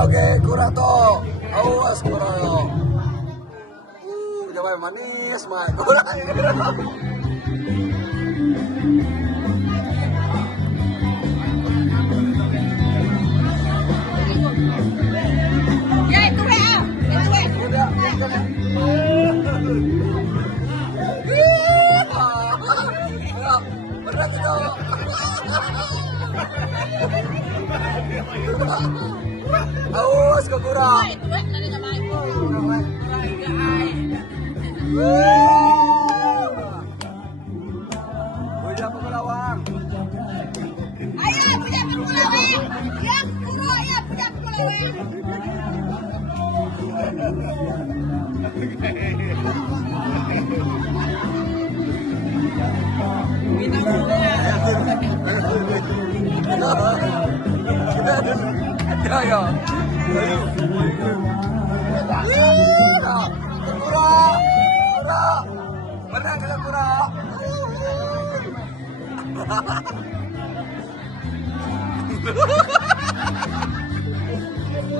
Oke, Kurato. Awas Kurato. Coba manis, mah. Ya itu ya. Udah. Berat itu. Awas ke Kura. Puja Pegulawang. Ayo punya Pegulawang. Ya, Kuro ya punya Pegulawang. Ya ya. Kura. Menang kita Kura.